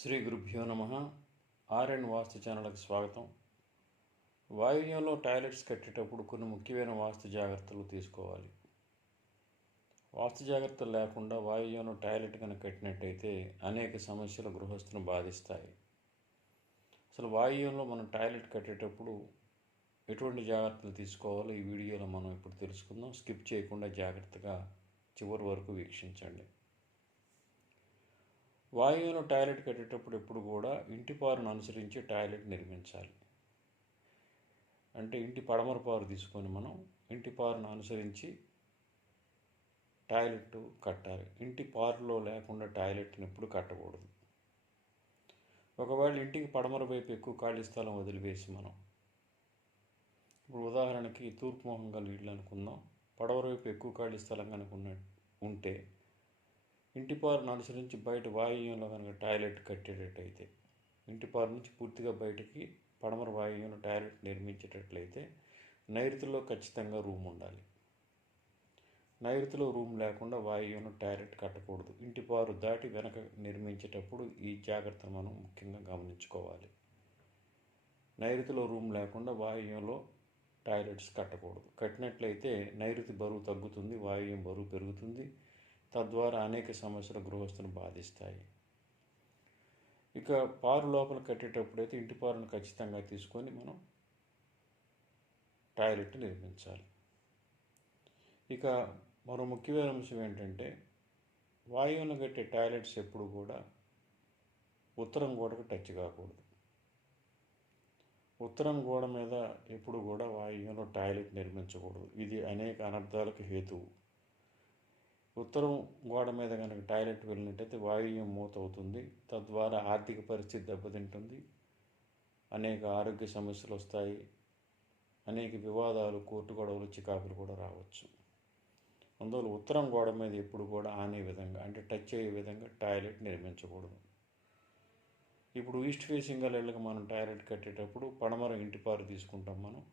శ్రీ గురుభ్యో నమ. ఆర్ఎన్ వాస్తు ఛానల్కి స్వాగతం. వాయువ్యంలో టాయిలెట్స్ కట్టేటప్పుడు కొన్ని ముఖ్యమైన వాస్తు జాగ్రత్తలు తీసుకోవాలి. వాస్తు జాగ్రత్తలు లేకుండా వాయువ్యంలో టాయిలెట్ కనుక కట్టినట్టయితే అనేక సమస్యలు గృహస్థును బాధిస్తాయి. అసలు వాయువ్యంలో మనం టాయిలెట్ కట్టేటప్పుడు ఎటువంటి జాగ్రత్తలు తీసుకోవాలో ఈ వీడియోలో మనం ఇప్పుడు తెలుసుకుందాం. స్కిప్ చేయకుండా జాగ్రత్తగా చివరి వరకు వీక్షించండి. వాయువులో టాయిలెట్ కట్టేటప్పుడు ఎప్పుడు కూడా ఇంటి పారును అనుసరించి టాయిలెట్ నిర్మించాలి. అంటే ఇంటి పడమర పారు తీసుకొని మనం ఇంటి పారును అనుసరించి టాయిలెట్ కట్టాలి. ఇంటి పారులో లేకుండా టాయిలెట్ని ఎప్పుడు కట్టకూడదు. ఒకవేళ ఇంటికి పడమర వైపు ఎక్కువ ఖాళీ స్థలం వదిలివేసి మనం ఇప్పుడు ఉదాహరణకి తూర్పు ముఖం గల ఇళ్ళు అనుకుందాం. పడమర వైపు ఎక్కువ ఖాళీ స్థలం కనుక ఉంటే ఇంటిపారును అనుసరించి బయట వాయువ్యంలో కనుక టాయిలెట్ కట్టేటట్టయితే ఇంటిపారు నుంచి పూర్తిగా బయటికి పడమర వాయువ్యంలో టాయిలెట్ నిర్మించేటట్లయితే నైరుతిలో ఖచ్చితంగా రూమ్ ఉండాలి. నైరుతిలో రూమ్ లేకుండా వాయువ్యంలో టాయిలెట్ కట్టకూడదు. ఇంటిపారు దాటి వెనక నిర్మించేటప్పుడు ఈ జాగ్రత్తను మనం ముఖ్యంగా గమనించుకోవాలి. నైరుతిలో రూమ్ లేకుండా వాయువ్యంలో టాయిలెట్స్ కట్టకూడదు. కట్టినట్లయితే నైరుతి బరువు తగ్గుతుంది, వాయువ్యం బరువు పెరుగుతుంది. తద్వారా అనేక సమస్యలు గృహస్థును బాధిస్తాయి. ఇక పారు లోపల కట్టేటప్పుడైతే ఇంటి పారును ఖచ్చితంగా తీసుకొని మనం టాయిలెట్ నిర్మించాలి. ఇక మరో ముఖ్యమైన అంశం ఏంటంటే వాయువును కట్టే టాయిలెట్స్ ఎప్పుడు కూడా ఉత్తరం గోడకు టచ్ కాకూడదు. ఉత్తరం గోడ మీద ఎప్పుడు కూడా వాయువులో టాయిలెట్ నిర్మించకూడదు. ఇది అనేక అనర్థాలకు హేతువు. ఉత్తరం గోడ మీద కనుక టాయిలెట్ వెళ్ళినట్టయితే వాయువ్యం మూత అవుతుంది. తద్వారా ఆర్థిక పరిస్థితి దెబ్బతింటుంది. అనేక ఆరోగ్య సమస్యలు వస్తాయి. అనేక వివాదాలు, కోర్టు గొడవలు, చికాకులు కూడా రావచ్చు. అందువల్ల ఉత్తరం గోడ మీద ఎప్పుడు కూడా ఆనే విధంగా అంటే టచ్ అయ్యే విధంగా టాయిలెట్ నిర్మించకూడదు. ఇప్పుడు ఈస్ట్ ఫేసింగ్ గల ఇళ్ళకి మనం టాయిలెట్ కట్టేటప్పుడు పడమర ఇంటిపారు తీసుకుంటాం. మనం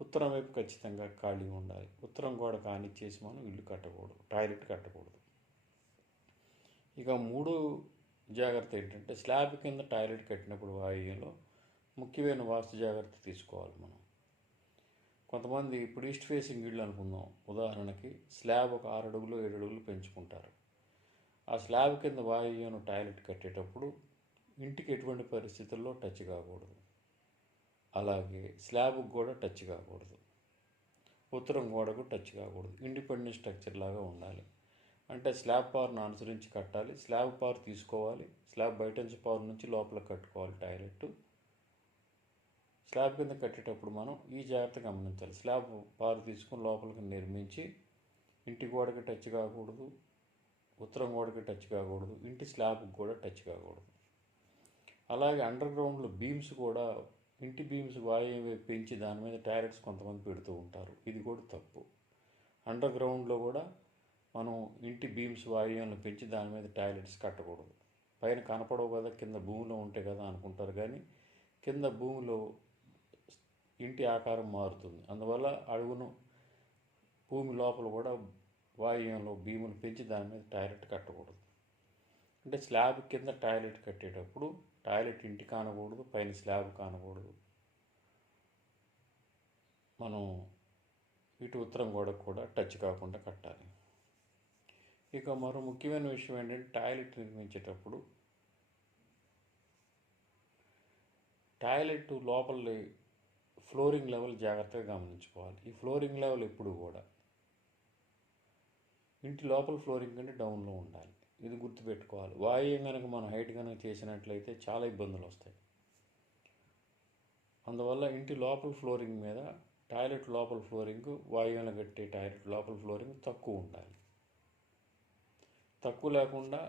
ఉత్తరం వైపు ఖచ్చితంగా ఖాళీ ఉండాలి. ఉత్తరం గోడ కానిచ్చేసి మనం ఇల్లు కట్టకూడదు, టాయిలెట్ కట్టకూడదు. ఇక మూడో జాగ్రత్త ఏంటంటే స్లాబ్ కింద టాయిలెట్ కట్టినప్పుడు వాయువ్యంలో ముఖ్యమైన వాస్తు జాగ్రత్త తీసుకోవాలి. మనం కొంతమంది ఇప్పుడు ఈస్ట్ ఫేసింగ్ ఇళ్ళు అనుకుందాం. ఉదాహరణకి స్లాబ్ ఒక 6 అడుగులు 7 అడుగులు పెంచుకుంటారు. ఆ స్లాబ్ కింద వాయువ్యంలో టాయిలెట్ కట్టేటప్పుడు ఇంటికి ఎటువంటి పరిస్థితుల్లో టచ్ కాకూడదు. అలాగే స్లాబ్కి కూడా టచ్ కాకూడదు. ఉత్తరం గోడకు టచ్ కాకూడదు. ఇండిపెండెంట్ స్ట్రక్చర్ లాగా ఉండాలి. అంటే స్లాబ్ పార్ను అనుసరించి కట్టాలి. స్లాబ్ పార్ తీసుకోవాలి. స్లాబ్ బయటంచి పారు నుంచి లోపల కట్టుకోవాలి టాయిలెట్. స్లాబ్ కింద కట్టేటప్పుడు మనం ఈ జాగ్రత్త గమనించాలి. స్లాబ్ పారు తీసుకొని లోపలికి నిర్మించి ఇంటి గోడకి టచ్ కాకూడదు, ఉత్తరం గోడకి టచ్ కాకూడదు, ఇంటి స్లాబ్కి కూడా టచ్ కాకూడదు. అలాగే అండర్ గ్రౌండ్లో బీమ్స్ కూడా ఇంటి బీమ్స్ వాయువు పెంచి దాని మీద టాయిలెట్స్ కొంతమంది పెడుతూ ఉంటారు. ఇది కూడా తప్పు. అండర్ గ్రౌండ్లో కూడా మనం ఇంటి బీమ్స్ వాయువులను పెంచి దాని మీద టాయిలెట్స్ కట్టకూడదు. పైన కనపడవు కదా, కింద భూమిలో ఉంటాయి కదా అనుకుంటారు. కానీ కింద భూమిలో ఇంటి ఆకారం మారుతుంది. అందువల్ల అడుగును భూమి లోపల కూడా వాయువ్యంలో భీమును పెంచి దాని మీద టాయిలెట్ కట్టకూడదు. అంటే స్లాబ్ కింద టాయిలెట్ కట్టేటప్పుడు టాయిలెట్ ఇంటి కానకూడదు, పైన స్లాబ్ కానకూడదు. మనం ఇటు ఉత్తరం గోడకు కూడా టచ్ కాకుండా కట్టాలి. ఇక మరో ముఖ్యమైన విషయం ఏంటంటే టాయిలెట్ నిర్మించేటప్పుడు టాయిలెట్ లోపల ఫ్లోరింగ్ లెవెల్ జాగ్రత్తగా గమనించుకోవాలి. ఈ ఫ్లోరింగ్ లెవెల్ ఎప్పుడు కూడా ఇంటి లోపల ఫ్లోరింగ్ కంటే డౌన్లో ఉండాలి. ఇది గుర్తుపెట్టుకోవాలి. వాయువ్యం కనుక మనం హైట్ కనుక చేసినట్లయితే చాలా ఇబ్బందులు వస్తాయి. అందువల్ల ఇంటి లోపల ఫ్లోరింగ్ మీద టాయిలెట్ లోపల ఫ్లోరింగ్, వాయువ్యంలో కట్టే టాయిలెట్ లోపల ఫ్లోరింగ్ తక్కువ ఉండాలి. తక్కువ లేకుండా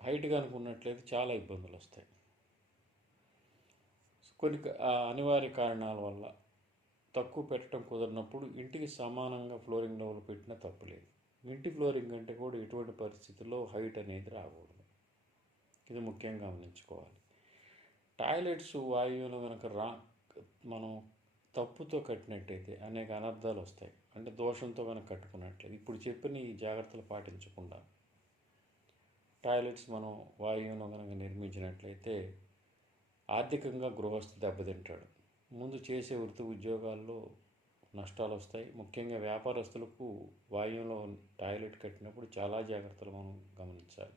హైట్ కనుక ఉన్నట్లయితే చాలా ఇబ్బందులు వస్తాయి. కొన్ని అనివార్య కారణాల వల్ల తక్కువ పెట్టడం కుదరినప్పుడు ఇంటికి సమానంగా ఫ్లోరింగ్ లెవెల్ పెట్టినా తప్పులేదు. ఇంటి ఫ్లోరింగ్ అంటే కూడా ఎటువంటి పరిస్థితుల్లో హైట్ అనేది రాకూడదు. ఇది ముఖ్యంగా గమనించుకోవాలి. టాయిలెట్స్ వాయువులు కనుక మనం తప్పుతో కట్టినట్టయితే అనేక అనర్థాలు వస్తాయి. అంటే దోషంతో కనుక కట్టుకున్నట్లయితే ఇప్పుడు చెప్పిన ఈ జాగ్రత్తలు పాటించకుండా టాయిలెట్స్ మనం వాయువును కనుక నిర్మించినట్లయితే ఆర్థికంగా గృహస్థు దెబ్బతింటాడు. ముందు చేసే వృత్తి ఉద్యోగాల్లో నష్టాలు వస్తాయి. ముఖ్యంగా వ్యాపారస్తులకు వాయువులో టాయిలెట్ కట్టినప్పుడు చాలా జాగ్రత్తలు మనం గమనించాలి.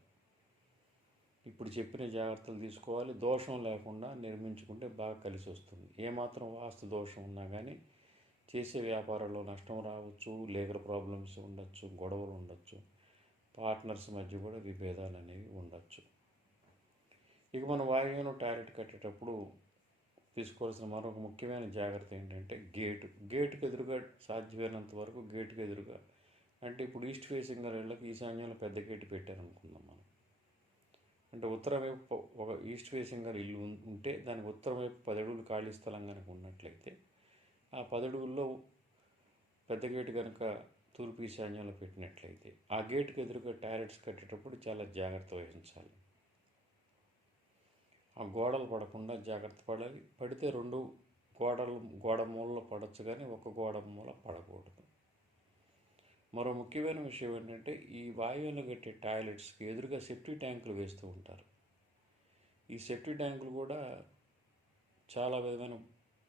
ఇప్పుడు చెప్పిన జాగ్రత్తలు తీసుకోవాలి. దోషం లేకుండా నిర్మించుకుంటే బాగా కలిసి వస్తుంది. ఏమాత్రం వాస్తు దోషం ఉన్నా కానీ చేసే వ్యాపారంలో నష్టం రావచ్చు, లీగల్ ప్రాబ్లమ్స్ ఉండొచ్చు, గొడవలు ఉండొచ్చు, పార్ట్నర్స్ మధ్య కూడా విభేదాలు అనేవి ఉండొచ్చు. ఇక మనం వాయువును టాయిలెట్ కట్టేటప్పుడు తీసుకోవాల్సిన మరొక ముఖ్యమైన జాగ్రత్త ఏంటంటే గేటుకు ఎదురుగా సాధ్యమైనంత వరకు గేటుకు ఎదురుగా, అంటే ఇప్పుడు ఈస్ట్ ఫేసింగ్ ఇళ్ళకి ఈశాన్యంలో పెద్ద గేటు పెట్టారనుకుందాం మనం. అంటే ఉత్తరం వైపు ఒక ఈస్ట్ ఫేసింగ్ ఇల్లు ఉంటే దానికి ఉత్తరం వైపు 10 అడుగులు ఖాళీ స్థలం కనుక ఉన్నట్లయితే ఆ 10 అడుగుల్లో పెద్ద గేటు కనుక తూర్పు ఈశాన్యంలో పెట్టినట్లయితే ఆ గేటుకు ఎదురుగా టాయిలెట్స్ కట్టేటప్పుడు చాలా జాగ్రత్త వహించాలి. ఆ గోడలు పడకుండా జాగ్రత్త పడాలి. పడితే 2 గోడ మూలలో పడవచ్చు, కానీ ఒక గోడ మూల పడకూడదు. మరో ముఖ్యమైన విషయం ఏంటంటే ఈ వాయువులు కట్టే టాయిలెట్స్కి ఎదురుగా సెప్టీ ట్యాంకులు వేస్తూ ఉంటారు. ఈ సెప్టీ ట్యాంకులు కూడా చాలా విధమైన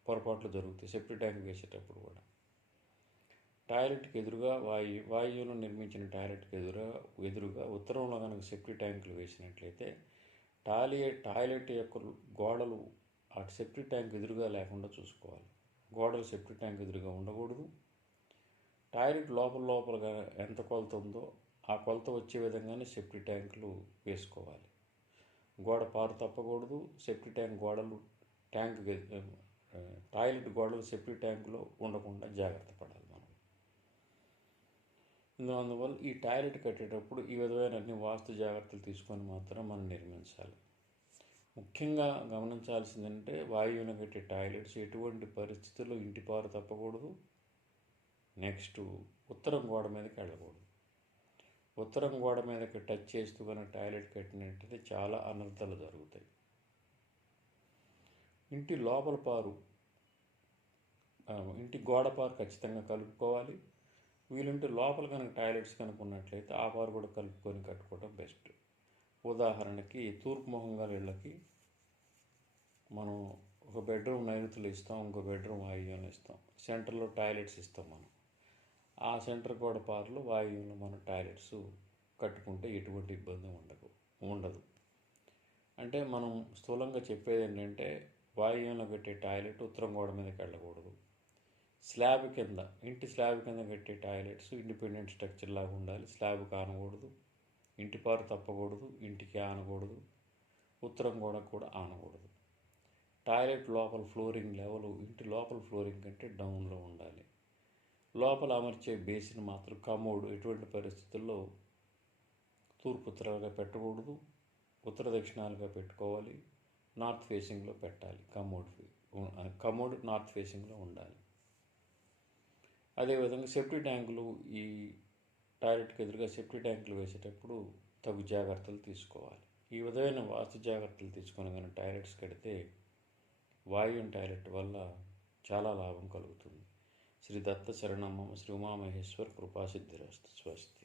పొరపాట్లు జరుగుతాయి. సెప్టీ ట్యాంక్ వేసేటప్పుడు కూడా టాయిలెట్కి ఎదురుగా వాయువులు నిర్మించిన టాయిలెట్కి ఎదురుగా ఉత్తరంలో కనుక సెప్టీ ట్యాంకులు వేసినట్లయితే టాయిలెట్ యొక్క గోడలు ఆ సెప్టీ ట్యాంక్ ఎదురుగా లేకుండా చూసుకోవాలి. గోడలు సెప్టీ ట్యాంక్ ఎదురుగా ఉండకూడదు. టాయిలెట్ లోపలగా ఎంత కొలత ఉందో ఆ కొలత వచ్చే విధంగానే సెప్టీ ట్యాంకులు వేసుకోవాలి. గోడ పారు తప్పకూడదు. సెప్టీ ట్యాంక్ గోడలు టాయిలెట్ గోడలు సెప్టీ ట్యాంకులో ఉండకుండా జాగ్రత్త పడాలి మనం. అందువల్ల ఈ టాయిలెట్ కట్టేటప్పుడు ఈ విధమైన అన్ని వాస్తు జాగ్రత్తలు తీసుకొని మాత్రం మనం నిర్మించాలి. ముఖ్యంగా గమనించాల్సిందంటే వాయువును కట్టే టాయిలెట్స్ ఎటువంటి పరిస్థితుల్లో ఇంటి పారు తప్పకూడదు. నెక్స్ట్ ఉత్తరం గోడ మీదకి వెళ్ళకూడదు. ఉత్తరం గోడ మీదకి టచ్ చేస్తూ కనుక టాయిలెట్ కట్టినట్టయితే చాలా అనర్థాలు జరుగుతాయి. ఇంటి లోపల పారు, ఇంటి గోడ పారు ఖచ్చితంగా కలుపుకోవాలి. వీలుంటే లోపల కనుక టాయిలెట్స్ కనుక ఉన్నట్లయితే ఆ పారు కూడా కలుపుకొని కట్టుకోవడం బెస్ట్. ఉదాహరణకి తూర్పు ముఖంగా ఇళ్ళకి మనం ఒక బెడ్రూమ్ నైరుతులు ఇస్తాం, ఇంకో బెడ్రూమ్ వాయువ్యంలో ఇస్తాం, సెంటర్లో టాయిలెట్స్ ఇస్తాం మనం. ఆ సెంటర్ గోడ పార్లో వాయువ్యంలో మనం టాయిలెట్స్ కట్టుకుంటే ఎటువంటి ఇబ్బంది ఉండదు. అంటే మనం స్థూలంగా చెప్పేది ఏంటంటే వాయువ్యంలో కట్టే టాయిలెట్ ఉత్తరం గోడ మీదకి వెళ్ళకూడదు. ఇంటి స్లాబ్ కింద కట్టే టాయిలెట్స్ ఇండిపెండెంట్ స్ట్రక్చర్ లాగా ఉండాలి. స్లాబ్ కానకూడదు, ఇంటి పారు తప్పకూడదు, ఇంటికి ఆనకూడదు, ఉత్తరం గోడకు కూడా ఆనకూడదు. టాయిలెట్ లోపల ఫ్లోరింగ్ లెవెల్ ఇంటి లోపల ఫ్లోరింగ్ కంటే డౌన్లో ఉండాలి. లోపల అమర్చే బేసిన్ మాత్రం కమోడ్ ఎటువంటి పరిస్థితుల్లో తూర్పు ఉత్తరాలుగా పెట్టకూడదు, ఉత్తర దక్షిణాలుగా పెట్టుకోవాలి. నార్త్ ఫేసింగ్లో పెట్టాలి. కమోడ్ నార్త్ ఫేసింగ్లో ఉండాలి. అదేవిధంగా సెప్టీ ట్యాంకులు, ఈ టాయిలెట్కి ఎదురుగా సెప్టీ ట్యాంకులు వేసేటప్పుడు తగు జాగ్రత్తలు తీసుకోవాలి. ఈ విధమైన వాస్తు జాగ్రత్తలు తీసుకొని కానీ టాయిలెట్స్ కడితే వాయువు టాయిలెట్ వల్ల చాలా లాభం కలుగుతుంది. శ్రీ దత్త శరణం. శ్రీ ఉమామహేశ్వర్ కృపాసిద్ధిరస్తు. స్వస్తి.